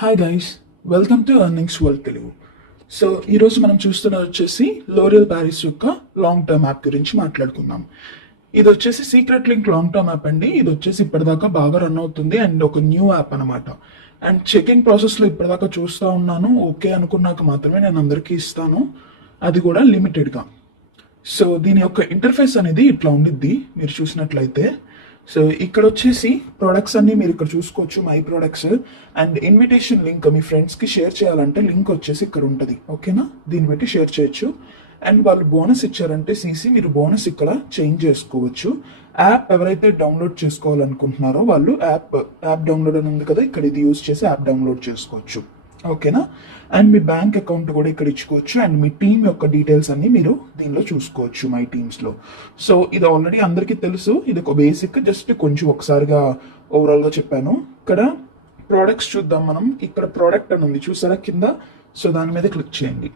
Hi guys, welcome to earnings world Telugu. So ఈరోజు మనం చూస్తున్నది వచ్చేసి లోరియల్ ప్యారిస్ యొక్క లాంగ్ టర్మ్ యాప్ గురించి మాట్లాడుకుందాం. ఇది వచ్చేసి secret link long term app అండి. ఇది వచ్చేసి ఇప్పటిదాకా బాగా రన్ అవుతుంది అండ్ ఒక న్యూ యాప్ అనమాట. అండ్ చెకింగ్ ప్రాసెస్లో ఇప్పటిదాకా చూస్తూ ఉన్నాను. ఓకే అనుకున్నాక మాత్రమే నేను అందరికీ ఇస్తాను, అది కూడా లిమిటెడ్గా. సో దీని యొక్క ఇంటర్ఫేస్ అనేది ఇట్లా ఉండిద్ది మీరు చూసినట్లయితే. సో ఇక్కడ వచ్చేసి ప్రొడక్ట్స్ అన్ని మీరు ఇక్కడ చూసుకోవచ్చు, my products. And invitation link మీ ఫ్రెండ్స్కి షేర్ చేయాలంటే లింక్ వచ్చేసి ఇక్కడ ఉంటుంది, ఓకేనా. దీన్ని బట్టి షేర్ చేయొచ్చు. అండ్ వాళ్ళు బోనస్ ఇచ్చారంటే సీసీ మీరు బోనస్ ఇక్కడ చేంజ్ చేసుకోవచ్చు. యాప్ ఎవరైతే డౌన్లోడ్ చేసుకోవాలనుకుంటున్నారో వాళ్ళు యాప్ డౌన్లోడ్ అని ఉంది కదా, ఇక్కడ ఇది యూజ్ చేసి యాప్ డౌన్లోడ్ చేసుకోవచ్చు, ఓకేనా. అండ్ మీ బ్యాంక్ అకౌంట్ కూడా ఇక్కడ ఇచ్చుకోవచ్చు. అండ్ మీ టీమ్ యొక్క డీటెయిల్స్ అన్ని మీరు దీనిలో చూసుకోవచ్చు, మై టీమ్స్లో. సో ఇది ఆల్రెడీ అందరికీ తెలుసు, ఇది ఒక బేసిక్. జస్ట్ కొంచెం ఒకసారిగా ఓవరాల్గా చెప్పాను. ఇక్కడ ప్రోడక్ట్స్ చూద్దాం మనం. ఇక్కడ ప్రోడక్ట్ అని ఉంది చూసారా కింద. సో దాని మీద క్లిక్ చేయండి.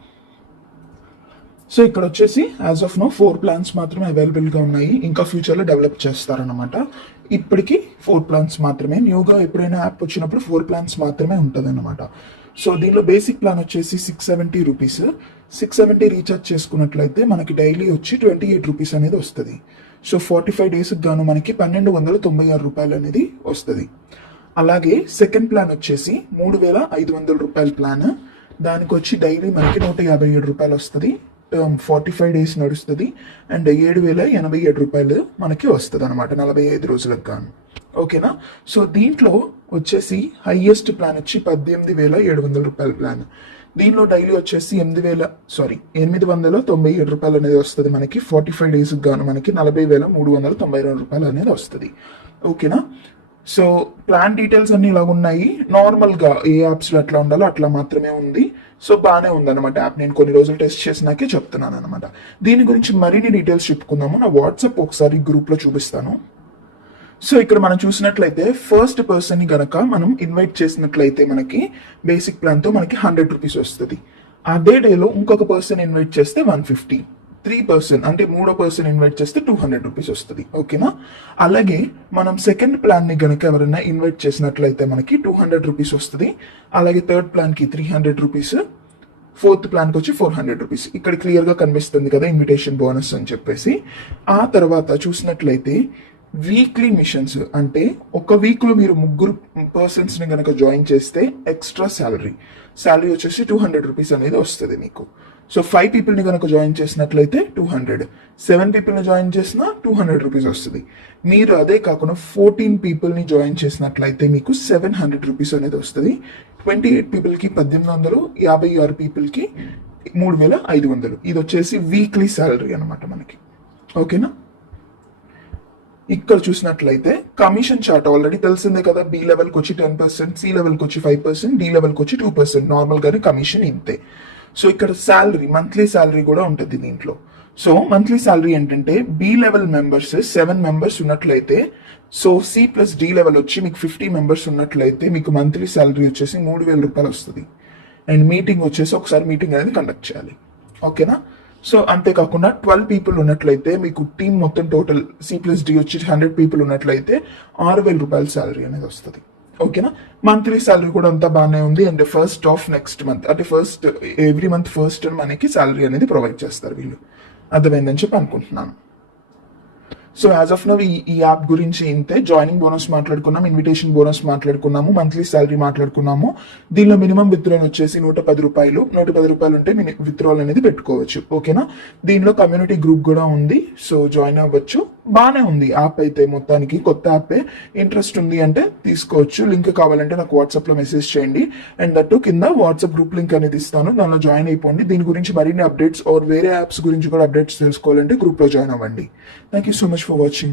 సో ఇక్కడ వచ్చేసి యాజ్ ఆఫ్ నో 4 ప్లాన్స్ మాత్రమే అవైలబుల్గా ఉన్నాయి. ఇంకా ఫ్యూచర్లో డెవలప్ చేస్తారనమాట. ఇప్పటికి 4 ప్లాన్స్ మాత్రమే. న్యూగా ఎప్పుడైనా యాప్ వచ్చినప్పుడు 4 ప్లాన్స్ మాత్రమే ఉంటుంది అనమాట. సో దీనిలో బేసిక్ ప్లాన్ వచ్చేసి 670 రూపీస్. 670 రీఛార్జ్ చేసుకున్నట్లయితే మనకి డైలీ వచ్చి 28 రూపీస్ అనేది వస్తుంది. సో 45 డేస్కి గాను మనకి 1296 రూపాయలు అనేది వస్తుంది. అలాగే సెకండ్ ప్లాన్ వచ్చేసి 3500 రూపాయల ప్లాన్. దానికి వచ్చి డైలీ మనకి 157 రూపాయలు వస్తుంది. 45 డేస్ నడుస్తుంది. అండ్ 7087 రూపాయలు మనకి వస్తుంది అనమాట 45 రోజులకు గాను, ఓకేనా. సో దీంట్లో వచ్చేసి హైయెస్ట్ ప్లాన్ వచ్చి 18700 రూపాయల ప్లాన్. దీనిలో డైలీ వచ్చేసి 897 రూపాయలు అనేది వస్తుంది మనకి. 45 డేస్కి గాను మనకి 40392 రూపాయలు అనేది వస్తుంది, ఓకేనా. సో ప్లాన్ డీటెయిల్స్ అన్ని ఇలా ఉన్నాయి. నార్మల్గా ఏ యాప్స్లో అట్లా ఉండాలో అట్లా మాత్రమే ఉంది. సో బాగానే ఉందన్నమాట యాప్. నేను కొన్ని రోజులు టెస్ట్ చేసినాకే చెప్తున్నాను అనమాట. దీని గురించి మరిన్ని డీటెయిల్స్ చెప్పుకుందాము. నా వాట్సాప్ ఒకసారి గ్రూప్లో చూపిస్తాను. సో ఇక్కడ మనం చూసినట్లయితే ఫస్ట్ పర్సన్ ని గనక మనం ఇన్వైట్ చేసినట్లయితే మనకి బేసిక్ ప్లాన్ తో మనకి 100 రూపీస్ వస్తుంది. అదే డేలో ఇంకొక పర్సన్ ఇన్వైట్ చేస్తే 150. 3 పర్సన్ అంటే మూడో పర్సన్ ఇన్వైట్ చేస్తే 200 రూపీస్ వస్తుంది, ఓకేనా. అలాగే మనం సెకండ్ ప్లాన్ ని గనక ఎవరైనా ఇన్వైట్ చేసినట్లయితే మనకి 200 రూపీస్ వస్తుంది. అలాగే థర్డ్ ప్లాన్ కి 300 రూపీస్. ఫోర్త్ ప్లాన్ కి వచ్చి 400 రూపీస్. ఇక్కడ క్లియర్ గా కనిపిస్తుంది కదా ఇన్విటేషన్ బోనస్ అని చెప్పేసి. ఆ తర్వాత చూసినట్లయితే వీక్లీ మిషన్స్ అంటే ఒక వీక్ లో మీరు 3 పర్సన్స్ ని గనక జాయిన్ చేస్తే ఎక్స్ట్రా శాలరీ వచ్చేసి 200 రూపీస్ అనేది వస్తుంది మీకు. సో 5 పీపుల్ ని కనుక జాయిన్ చేసినట్లయితే 200, 7 పీపుల్ ని జాయిన్ చేసినా 200 రూపీస్ వస్తుంది. మీరు అదే కాకుండా 14 పీపుల్ ని జాయిన్ చేసినట్లయితే మీకు 700 రూపీస్ అనేది వస్తుంది. 28 పీపుల్ కి 1800, 56 పీపుల్ కి 3500. ఇది వచ్చేసి వీక్లీ శాలరీ అనమాట మనకి, ఓకేనా. ఇక్కడ చూసినట్లయితే కమిషన్ చార్ట్ ఆల్రెడీ తెలిసిందే కదా. బి లెవెల్కి వచ్చి 10%, సి లెవెల్కి వచ్చి 5%, డి లెవెల్కి వచ్చి 2%. నార్మల్ గానే కమిషన్ ఇంతే. సో ఇక్కడ శాలరీ, మంత్లీ శాలరీ కూడా ఉంటుంది దీంట్లో. సో మంత్లీ శాలరీ ఏంటంటే బి లెవెల్ మెంబర్స్ 7 మెంబర్స్ ఉన్నట్లయితే, so c plus d level వచ్చి మీకు 50 మెంబర్స్ ఉన్నట్లయితే మీకు మంత్లీ శాలరీ వచ్చేసి 3000 రూపాయలు వస్తుంది. అండ్ మీటింగ్ వచ్చేసి ఒకసారి మీటింగ్ అనేది కండక్ట్ చేయాలి, ఓకేనా. సో అంతేకాకుండా 12 పీపుల్ ఉన్నట్లయితే మీకు టీమ్ మొత్తం టోటల్ సి ప్లస్ డి వచ్చి 100 పీపుల్ ఉన్నట్లయితే 6000 రూపాయల శాలరీ అనేది వస్తుంది, ఓకేనా. మంత్లీ శాలరీ కూడా అంతా బాగానే ఉంది. And first of next month అంటే ఎవ్రీ మంత్ ఫస్ట్ మనకి శాలరీ అనేది ప్రొవైడ్ చేస్తారు వీళ్ళు. అర్థమైందని చెప్పి అనుకుంటున్నాను. సో యాజ్ ఆఫ్ నవ్ ఈ యాప్ గురించి ఇంతే. జాయినింగ్ బోనస్ మాట్లాడుకున్నాం, ఇన్విటేషన్ బోనస్ మాట్లాడుకున్నాము, మంత్లీ శాలరీ మాట్లాడుకున్నాము. దీనిలో మినిమం విత్డ్రాల్ వచ్చేసి 110 రూపాయలు. 110 రూపాయలు ఉంటే విత్డ్రాల్ అనేది పెట్టుకోవచ్చు, ఓకేనా. దీనిలో కమ్యూనిటీ గ్రూప్ కూడా ఉంది, సో జాయిన్ అవ్వచ్చు. బాగానే ఉంది యాప్ అయితే మొత్తానికి. కొత్త యాపే. ఇంట్రెస్ట్ ఉంది అంటే తీసుకోవచ్చు. లింక్ కావాలంటే నాకు వాట్సాప్లో మెసేజ్ చేయండి. అండ్ దట్టు కింద వాట్సాప్ గ్రూప్ లింక్ అనేది ఇస్తాను, దానిలో జాయిన్ అయిపోండి. దీని గురించి మరిన్ని అప్డేట్స్ ఆర్ వేరే యాప్స్ గురించి కూడా అప్డేట్స్ తెలుసుకోవాలంటే గ్రూప్లో జాయిన్ అవ్వండి. Thank you so much for watching.